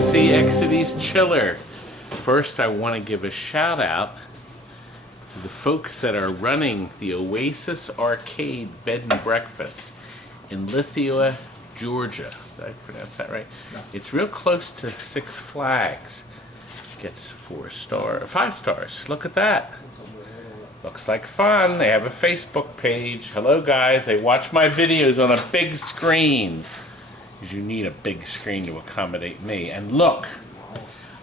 to see Exidy's chiller. First, I want to give a shout out to the folks that are running the Oasis Bed and Breakfast in Lithia, Georgia. Did I pronounce that right? No. It's real close to Six Flags. Gets 5 stars. Look at that. Looks like fun. They have a Facebook page. Hello guys, they watch my videos on a big screen. Because you need a big screen to accommodate me. And look,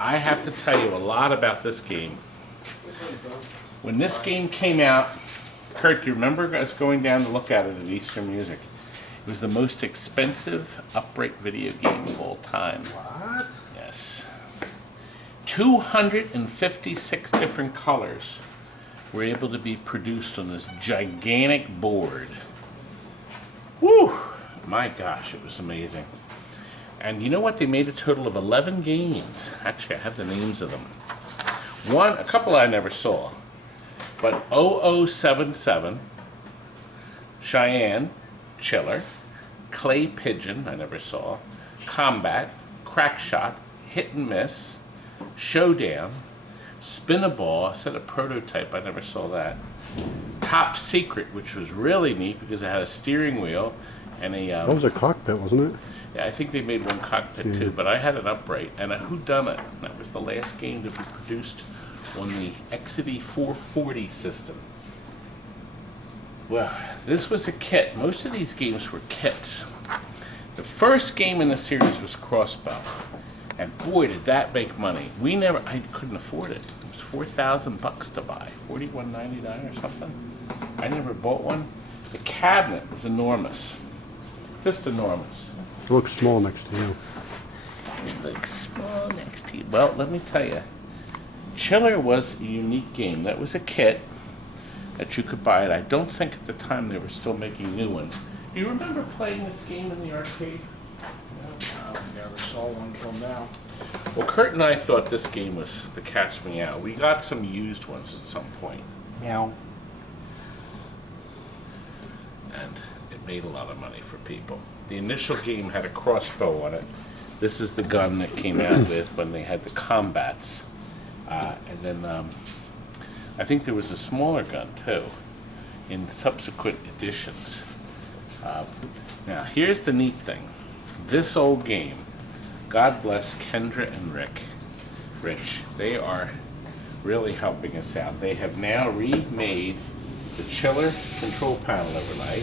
I have to tell you a lot about this game. When this game came out, Kurt, do you remember us going down to look at it at Eastern Music? It was the most expensive upright video game of all time. What? Yes. 256 different colors were able to be produced on this gigantic board. Woo! My gosh, it was amazing. And you know what? They made a total of 11 games. Actually, I have the names of them. A couple I never saw. But 0077, Cheyenne, Chiller, Clay Pigeon, I never saw, Combat, Crackshot, Hit and Miss, Showdown, Spin a Ball, I said a prototype, I never saw that. Top Secret, which was really neat because it had a steering wheel and a... that was a cockpit, wasn't it? Yeah, I think they made one cockpit too, but I had an upright and a whodunit. That was the last game to be produced on the Exidy 440 system. Well, this was a kit. Most of these games were kits. The first game in the series was Crossbow. And boy, did that make money. I couldn't afford it. It was $4,000 to buy, $41.99 or something. I never bought one. The cabinet is enormous, just enormous. It looks small next to you. It looks small next to you. Well, let me tell you, Chiller was a unique game. That was a kit that you could buy it. I don't think at the time they were still making new ones. Do you remember playing this game in the arcade? I never saw one until now. Well, Kurt and I thought this game was the catch me out. We got some used ones at some point. Meow. And it made a lot of money for people. The initial game had a crossbow on it. This is the gun that came out with when they had the combats. And then I think there was a smaller gun too in subsequent editions. Now, here's the neat thing. This old game, God bless Kendra and Rich, they are really helping us out. They have now remade the Chiller control panel overlay,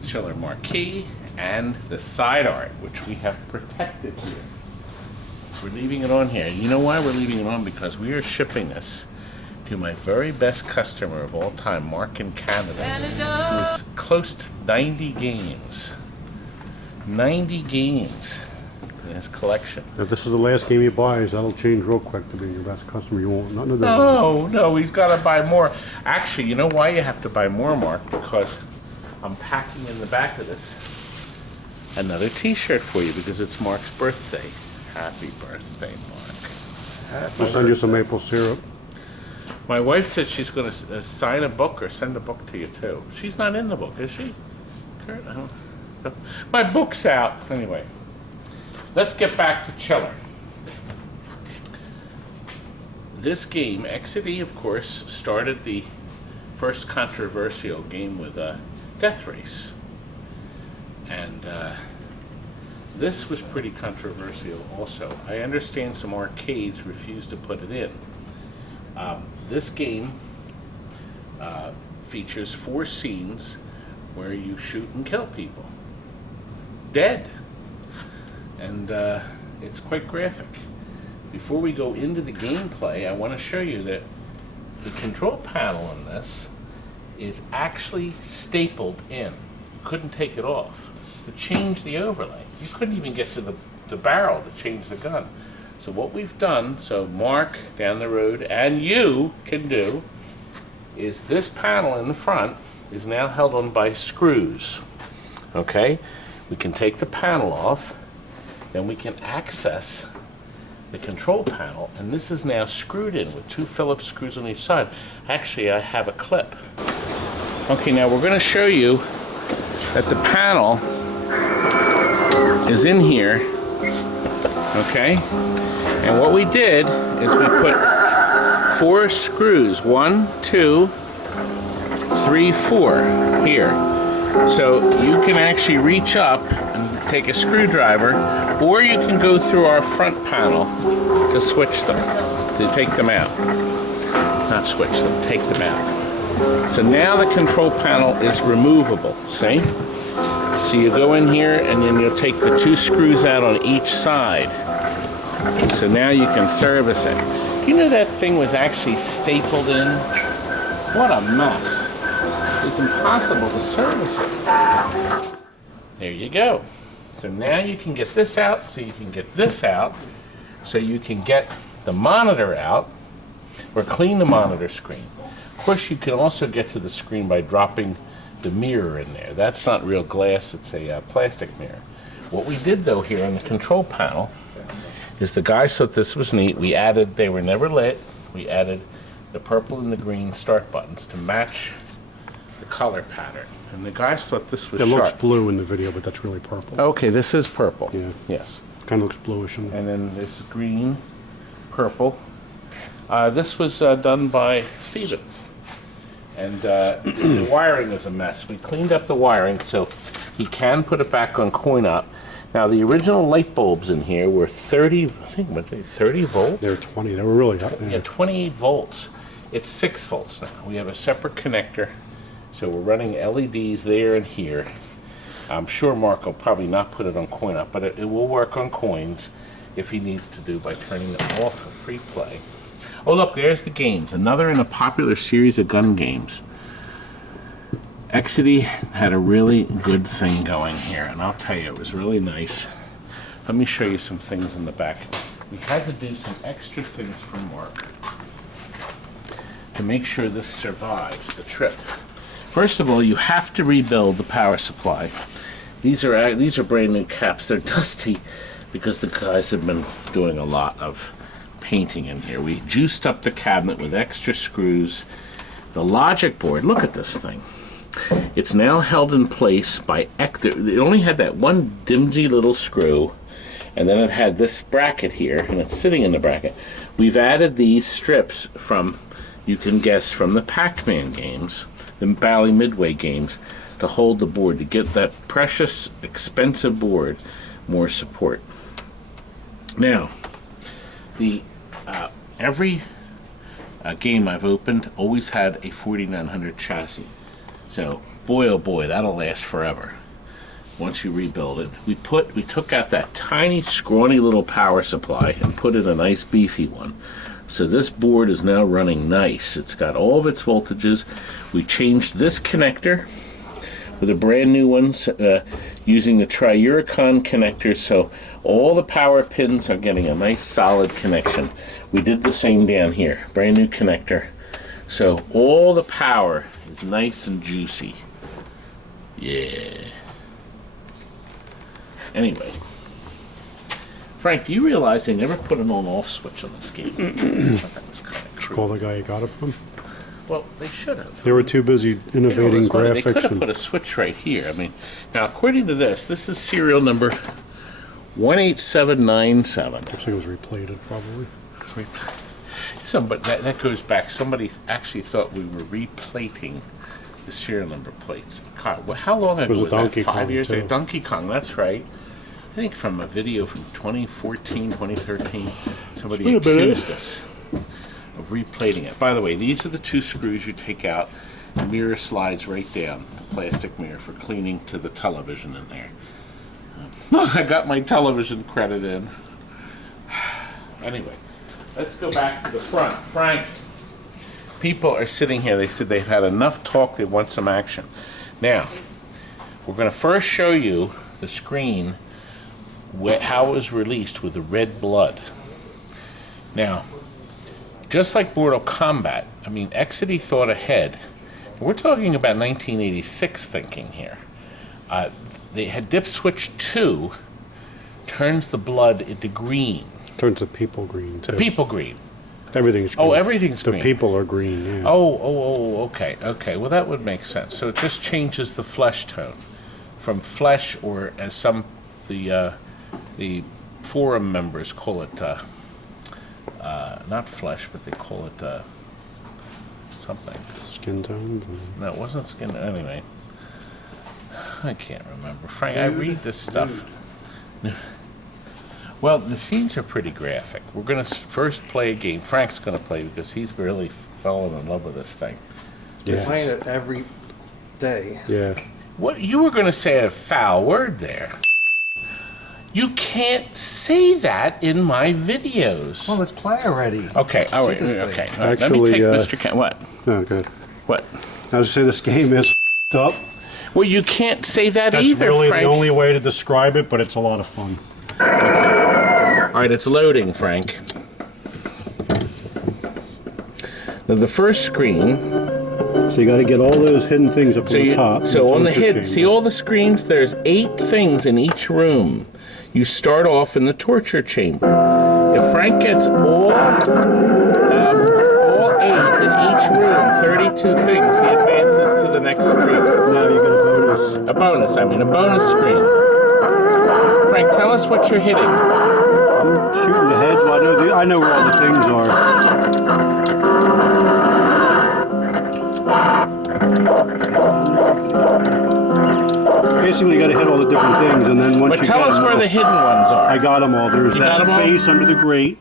the Chiller marquee, and the side art, which we have protected here. We're leaving it on here. You know why we're leaving it on? Because we are shipping this to my very best customer of all time, Mark in Canada, who's close to 90 games. 90 games in his collection. If this is the last game he buys, that'll change real quick to be your best customer. You won't, nothing to do. No, he's got to buy more. Actually, you know why you have to buy more, Mark? Because I'm packing in the back of this another t-shirt for you because it's Mark's birthday. Happy birthday, Mark. I'll send you some maple syrup. My wife said she's going to sign a book or send a book to you too. She's not in the book, is she? Kurt, I don't know. My book's out. Anyway, let's get back to Chiller. This game, Exidy, of course, started the first controversial game with Death Race. And this was pretty controversial also. I understand some arcades refused to put it in. This game features 4 scenes where you shoot and kill people. Dead. And it's quite graphic. Before we go into the gameplay, I want to show you that the control panel on this is actually stapled in. You couldn't take it off. To change the overlay, you couldn't even get to the barrel to change the gun. So what we've done, so Mark down the road and you can do, is this panel in the front is now held on by screws. Okay? We can take the panel off, then we can access the control panel, and this is now screwed in with 2 Phillips screws on each side. Actually, I have a clip. Okay, now we're going to show you that the panel is in here Okay? And what we did is we put 4 screws, 1, 2, 3, 4 here. So you can actually reach up and take a screwdriver, or you can go through our front panel to switch them, to take them out. Not switch them, take them out. So now the control panel is removable, see? So you go in here and then you'll take the 2 screws out on each side. So now you can service it. Do you know that thing was actually stapled in? What a mess. It's impossible to service it. There you go. So now you can get this out, so you can get this out, so you can get the monitor out, or clean the monitor screen. Of course, you can also get to the screen by dropping the mirror in there. That's not real glass, it's a plastic mirror. What we did though here on the control panel is the guys thought this was neat. We added, they were never lit, we added the purple and the green start buttons to match the color pattern. And the guys thought this was It looks sharp. blue in the video, but that's really purple. Okay, this is purple. Yeah. Yes. Kind of looks bluish. And And then this green, purple. This was done by Steven. And the wiring is a mess. We cleaned up the wiring so he can put it back on coin op. Now the original light bulbs in here were 30, I think, what, 30 volts? they're 20. They were really hot. Yeah, 28 volts. It's 6 volts now. We have a separate connector. So we're running LEDs there and here. I'm sure Mark will probably not put it on coin up, but it will work on coins if he needs to do by turning them off for free play. Oh look, there's the games. Another in a popular series of gun games. Exidy had a really good thing going here, and I'll tell you, it was really nice. Let me show you some things in the back. We had to do some extra things for Mark to make sure this survives the trip. First of all, you have to rebuild the power supply. These are brand new caps. They're dusty because the guys have been doing a lot of painting in here. We juiced up the cabinet with extra screws. The logic board, look at this thing. It's now held in place by it only had that one dingy little screw, and then it had this bracket here, and it's sitting in the bracket. We've added these strips from, you can guess, from the Pac-Man games, the Bally Midway games, to hold the board, to get that precious, expensive board more support. Now, every game I've opened always had a 4900 chassis. So, boy oh boy, that'll last forever once you rebuild it. We took out that tiny, scrawny little power supply and put in a nice beefy one. So this board is now running nice. It's got all of its voltages. We changed this connector with a brand new one using the Triuricon connector, so all the power pins are getting a nice solid connection. We did the same down here, brand new connector. So all the power is nice and juicy. Yeah. Anyway. Frank, do you realize they never put an on-off switch on this game? I thought that was kind of Did you call the guy you got it from? Well, they should have. They were too busy innovating They could graphics. have put a switch right here. I mean, now according to this is serial number 18797. Looks like it was replated, probably. So, but that goes back. Somebody actually thought we were replating the serial number plates. God, well, how long ago was a was that? Donkey 5 Kong, years ago? too. Donkey Kong, that's right. I think from a video from 2014, 2013, somebody Wait a minute. accused us of replating it. By the way, these are the 2 screws you take out. The mirror slides right down, the plastic mirror for cleaning to the television in there. I got my television credit in. Anyway, let's go back to the front. Frank, people are sitting here. They said they've had enough talk. They want some action. Now, we're going to first show you the screen, how it was released with the red blood. Now, just like Mortal Kombat, I mean, Exidy thought ahead. We're talking about 1986 thinking here. They had dip switch 2 turns the blood into green. Turns to people green, too. The people green. Everything's green. Oh, everything's the green. people are green, yeah. Okay. Well, that would make sense. So it just changes the flesh tone from flesh, or as some the forum members call it not flesh, but they call it something. Skin tones. No, it wasn't skin. Anyway, I can't remember. Frank, I read this stuff. Well, the scenes are pretty graphic. We're going to first play a game. Frank's going to play because he's really fallen in love with this thing. Yeah. Playing it every day. Yeah. What you were going to say a foul word there. You can't say that in my videos. Well, let's play already. Okay, all right, See this okay. thing. All right, let me Actually, take Mr. Kent. What? Oh, good. What? I was say this game is up. Well, you can't say that That's either, really Frank. the only way to describe it, but it's a lot of fun. All right, it's loading, Frank. Now, the first screen. So you got to get all those hidden things up on the top. So on the torture hid, see chamber. all the screens? There's 8 things in each room. You start off in the torture chamber. If Frank gets all 8 in each room, 32 things, he advances to the next screen. Now you get a bonus. A bonus screen. Frank, tell us what you're hitting. I'm shooting the heads. Well, I know where all the things are. Basically, you got to hit all the different things, and then once But you tell get us them where all- the hidden ones are. I got them all. There's You that got 'em all? face under the grate.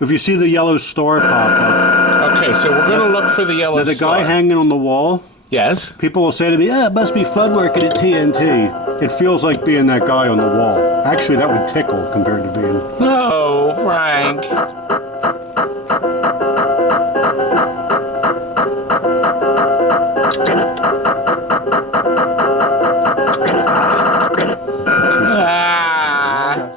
If you see the yellow star pop up, Okay, so we're going to look for the yellow now the star. guy hanging on the wall, Yes? people will say to me, it must be fun working at TNT. It feels like being that guy on the wall. Actually, that would tickle compared to being... No, Frank. Ah.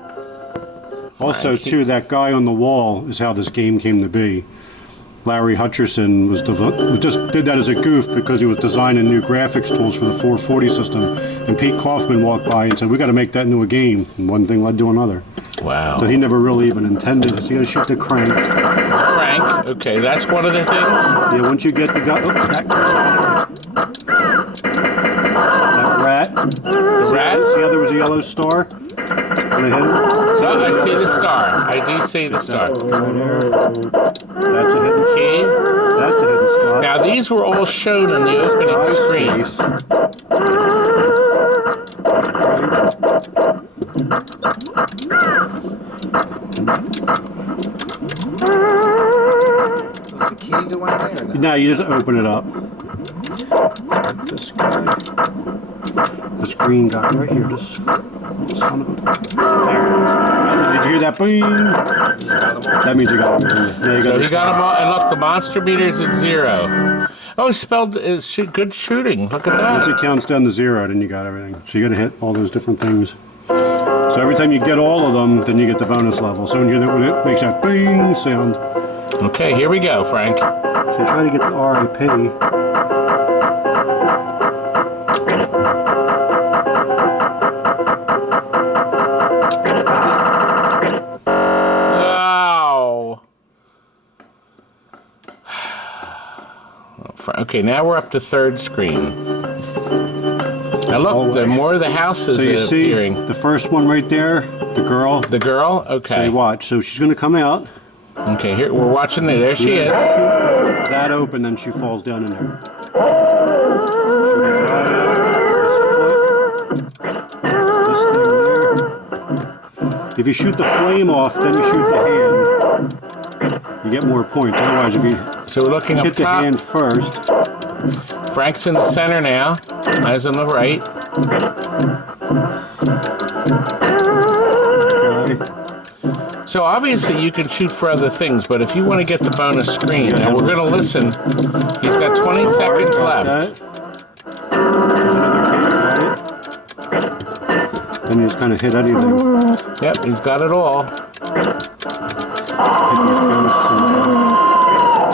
Also, too, that guy on the wall is how this game came to be. Larry Hutcherson just did that as a goof because he was designing new graphics tools for the 440 system. And Pete Kaufman walked by and said, we got to make that into a game. And one thing led to another. Wow. So he never really even intended it. So you got to shoot the crank. Frank, okay, that's one of the things. Yeah, once you get the guy... Oh, that rat. The rat. See how there was a yellow star? When I hit him? So I see the star. I do see the star. Right there. That's a hidden spot. Okay. That's a hidden spot. Now these were all shown in the opening screen. Was the key to anything or not? Now you just open it up. This guy. This green guy right here. This son of a... There. Did you hear that? Boing. That means you got him. Yeah, you So got he got them all, and look, the monster meter's at 0. Oh, it's spelled good shooting. Look at Once that. it counts down to 0, then you got everything. So you got to hit all those different things. So every time you get all of them, then you get the bonus level. So when it makes that bing sound. Okay, here we go, Frank. So you try to get the RIP. Oh. Okay, now we're up to 3rd screen. Now look, the more the houses So you see appearing. the first one right there, the girl. The girl? So Okay. you watch. So she's going to come out. Okay, here we're watching it. There she is. That open, then she falls down in there. She goes right out, this foot, this thing there. If you shoot the flame off, then you shoot the hand. You get more points. Otherwise, if you So we're looking up hit the top. hand first, Frank's in the center now. Eyes on the right. okay. So obviously you can shoot for other things, but if you want to get the bonus screen, and we're going to listen. He's got 20 seconds Got left. that. There's another key, got it. Then you just kind of hit anything. Yep, he's got it all. Hit these ghosts and,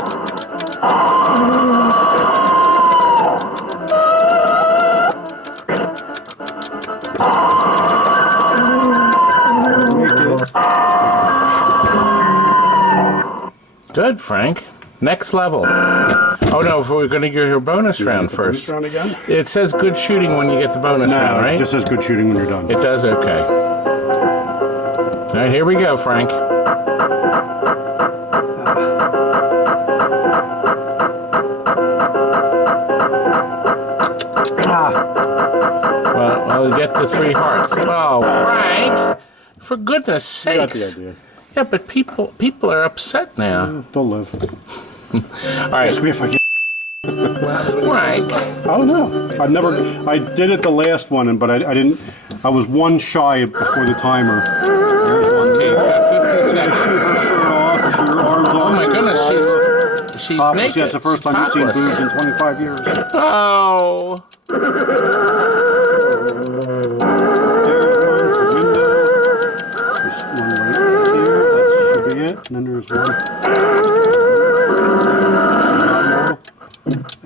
Good, Frank. Next level. Oh no, we're going to get your bonus round first. round again? It says good shooting when you get the bonus round, No, right? it just says good shooting when you're done. It does, okay. right, here we go, Frank. Well, we get the 3 hearts. Oh, Frank! For goodness sakes! I got the idea. Yeah, but people are upset now. They'll live. All right, Ask me if I get. Frank. I don't know. I did it the last one, but I didn't. I was 1 shy before the timer. There's one. Okay, he's got 50 seconds. Shoot her shirt off. Shoot her arms off. Oh my goodness, she's topless. naked. Yeah, it's the first time you've seen Topless. boobs in 25 years. Oh. There's one. The window. There's one right here. That should be it. And then there's one.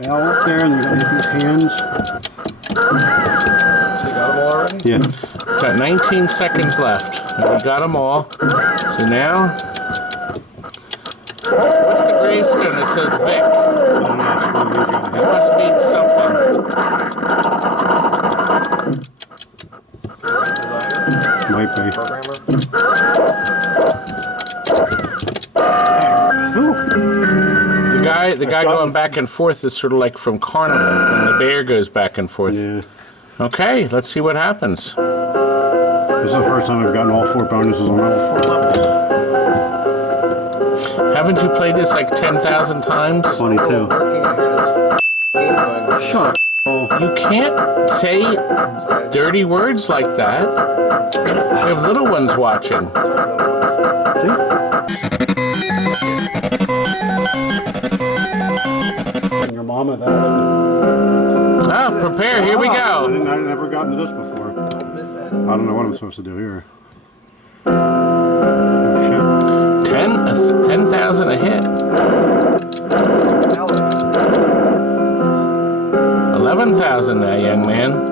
Out there, and we got these hands. So you got them all already? Yeah. Got 19 seconds left. And we got them all. So now, what's the gravestone that says Vic? I don't know. It's one of these right It here. must mean something. Designer, Might be. programmer. The guy going back and forth is sort of like from Carnival when the bear goes back and forth. Yeah. Okay, let's see what happens. This is the first time I've gotten all 4 bonuses on all 4 levels. Haven't you played this like 10,000 times? 22. Working, I hear this game going. Shut up. You can't say dirty words like that. We have little ones watching. And your mama, that. Ah, prepare, here we go. I've never gotten to this before. Miss Eddie. I don't know what I'm supposed to do here. Oh, 10,000 a hit. 11,000 now, young man.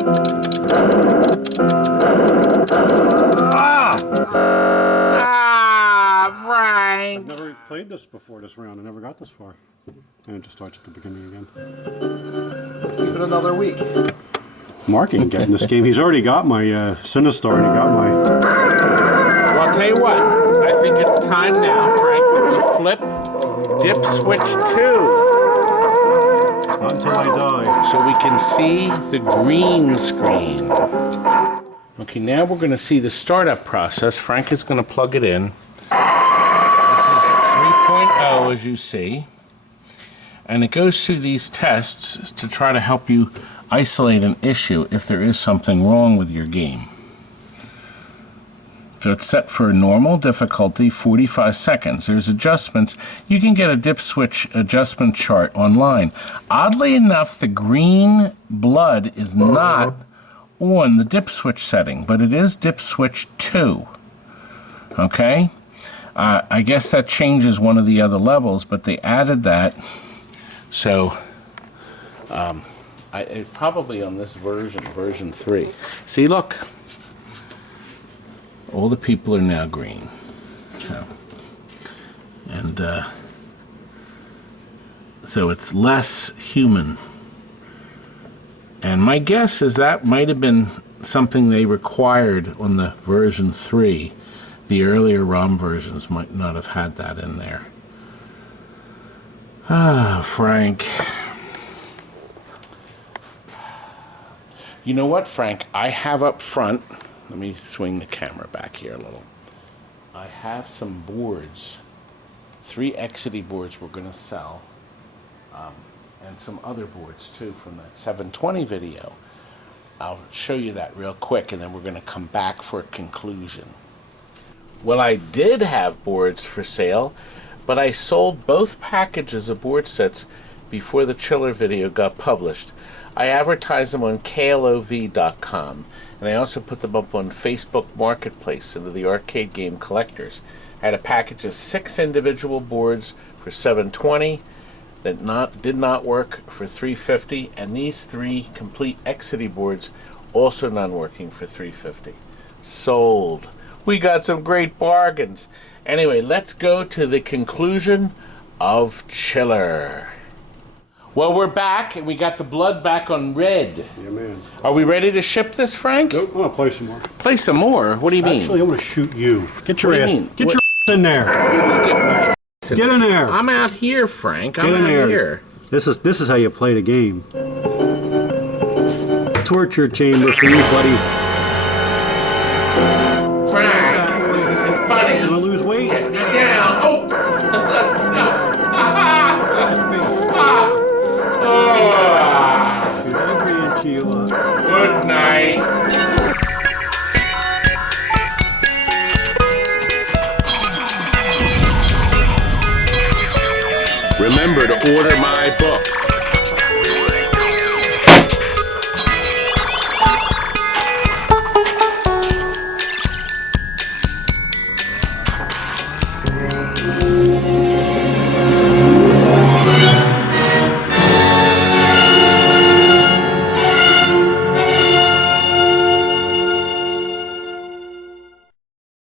Ah, I've Frank. never played this before this round. I never got this far. And it just starts at the beginning again. Let's keep it another week. Mark ain't getting this game. He's already got my Sinistar and he got my... Well, I'll tell you what. I think it's time now, Frank, that we flip dip switch 2 Not until I die. so we can see the green screen. Okay, now we're going to see the startup process. Frank is going to plug it in. This is 3.0, as you see. And it goes through these tests to try to help you isolate an issue if there is something wrong with your game. So it's set for normal difficulty, 45 seconds. There's adjustments. You can get a dip switch adjustment chart online. Oddly enough, the green blood is not on the dip switch setting, but it is dip switch 2. Okay? I guess that changes one of the other levels, but they added that. So, probably on this version 3. See, look. All the people are now green. So, and so it's less human. And my guess is that might have been something they required on the version 3. The earlier ROM versions might not have had that in there. Ah, Frank. You know what, Frank? I have up front, let me swing the camera back here a little. I have some boards, 3 Exidy boards we're going to sell, and some other boards too from that 720 video. I'll show you that real quick and then we're going to come back for a conclusion. Well, I did have boards for sale, but I sold both packages of board sets before the chiller video got published. I advertised them on klov.com, and I also put them up on Facebook Marketplace into the arcade game collectors. I had a package of 6 individual boards for $720 that did not work for $350, and these 3 complete Exidy boards also non-working for $350. Sold. We got some great bargains. Anyway, let's go to the conclusion of Chiller. Well, we're back, and we got the blood back on red. Yeah, man. Are we ready to ship this, Frank? Nope, I'm gonna play some more. Play some more? What do you mean? Actually, I'm gonna shoot you. Get your What do you ass. mean? Get What- your in there. Get in there. I'm out here, Frank. I'm Get in out there. here. This is how you play the game. Torture chamber for you, buddy. Frank, this isn't You funny. wanna lose weight? Get me down. Oh! Shoot every inch of you up. Good night. Remember to order my book.